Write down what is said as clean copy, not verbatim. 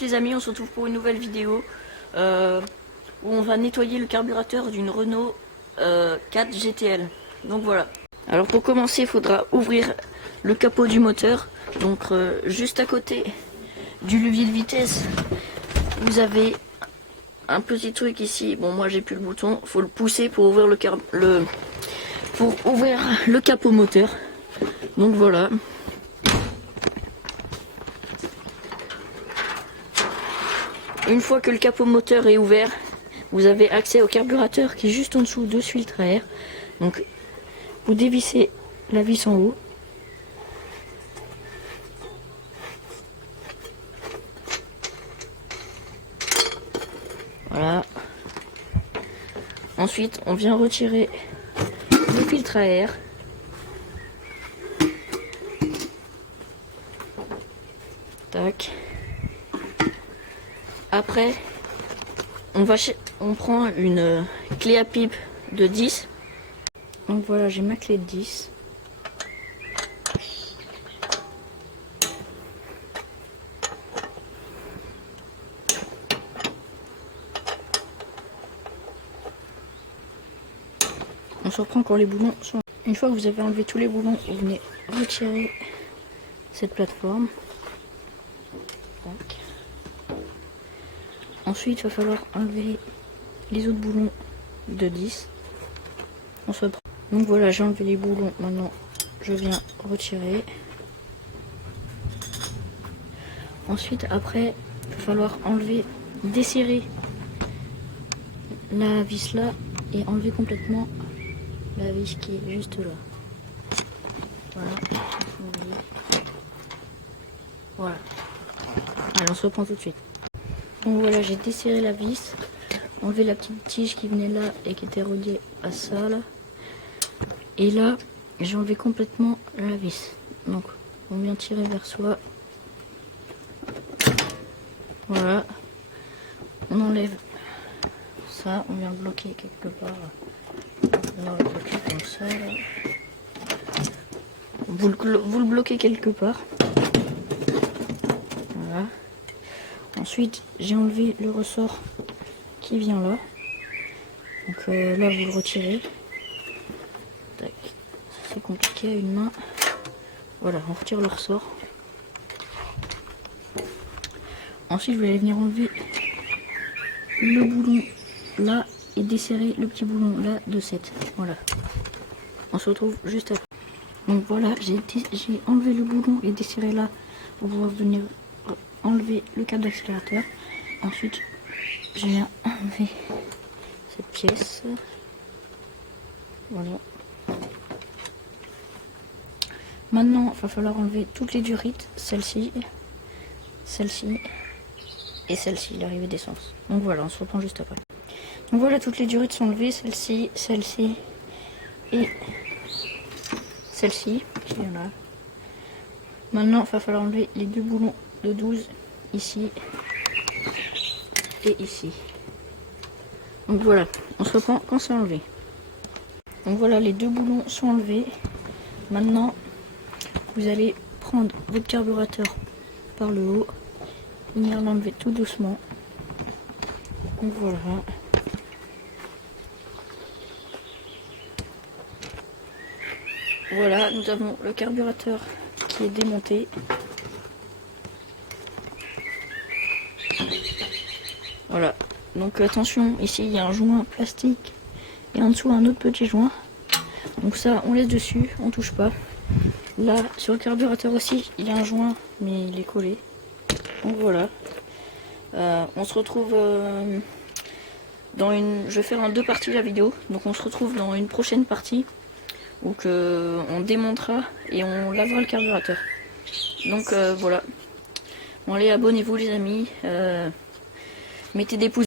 tous les amis, on se retrouve pour une nouvelle vidéo où on va nettoyer le carburateur d'une Renault 4 GTL. Donc voilà. Alors pour commencer, il faudra ouvrir le capot du moteur. Donc juste à côté du levier de vitesse, vous avez un petit truc ici. Bon, moi j'ai plus le bouton, faut le pousser pour ouvrir le capot moteur. Donc voilà. Une fois que le capot moteur est ouvert, vous avez accès au carburateur qui est juste en dessous de ce filtre à air. Donc vous dévissez la vis en haut. Voilà. Ensuite, on vient retirer le filtre à air. Tac. Après, on prend une clé à pipe de 10. Donc voilà, j'ai ma clé de 10. On se reprend quand les boulons sont... Une fois que vous avez enlevé tous les boulons, vous venez retirer cette plateforme. Tac. Ensuite, il va falloir enlever les autres boulons de 10. On se reprend. Donc voilà, j'ai enlevé les boulons. Maintenant, je viens retirer. Ensuite, après, il va falloir enlever, desserrer la vis là et enlever complètement la vis qui est juste là. Voilà. Voilà. Allez, on se reprend tout de suite. Donc voilà, j'ai desserré la vis, enlevé la petite tige qui venait là et qui était reliée à ça là. Et là, j'ai enlevé complètement la vis. Donc, on vient tirer vers soi. Voilà. On enlève ça, on vient bloquer quelque part. On va le bloquer comme ça. Là. Vous le bloquez quelque part. Voilà. Ensuite, j'ai enlevé le ressort qui vient là. Donc là, vous le retirez. Tac. C'est compliqué à une main. Voilà, on retire le ressort. Ensuite, je vais venir enlever le boulon là et desserrer le petit boulon là de 7. Voilà. On se retrouve juste après. Donc voilà, j'ai enlevé le boulon et desserré là pour pouvoir venir enlever le câble d'accélérateur. Ensuite, je viens enlever cette pièce. Voilà. Maintenant, il va falloir enlever toutes les durites, celle-ci, celle-ci et celle-ci, l'arrivée d'essence. Donc voilà, on se reprend juste après. Donc voilà, toutes les durites sont enlevées, celle-ci, celle-ci et celle-ci qui est là. Maintenant, il va falloir enlever les deux boulons de 12 ici et ici. Donc voilà, on se reprend quand c'est enlevé. Donc voilà, les deux boulons sont enlevés. Maintenant, vous allez prendre votre carburateur par le haut, venir l'enlever tout doucement. Donc voilà. Voilà, nous avons le carburateur qui est démonté. Voilà, donc attention, ici il y a un joint plastique et en dessous un autre petit joint. Donc ça, on laisse dessus, on touche pas. Là, sur le carburateur aussi, il y a un joint, mais il est collé. Donc voilà. On se retrouve dans une... Je vais faire en deux parties la vidéo. Donc on se retrouve dans une prochaine partie où on démontera et on lavera le carburateur. Donc voilà. Bon allez, abonnez-vous les amis. Mettez des pouces.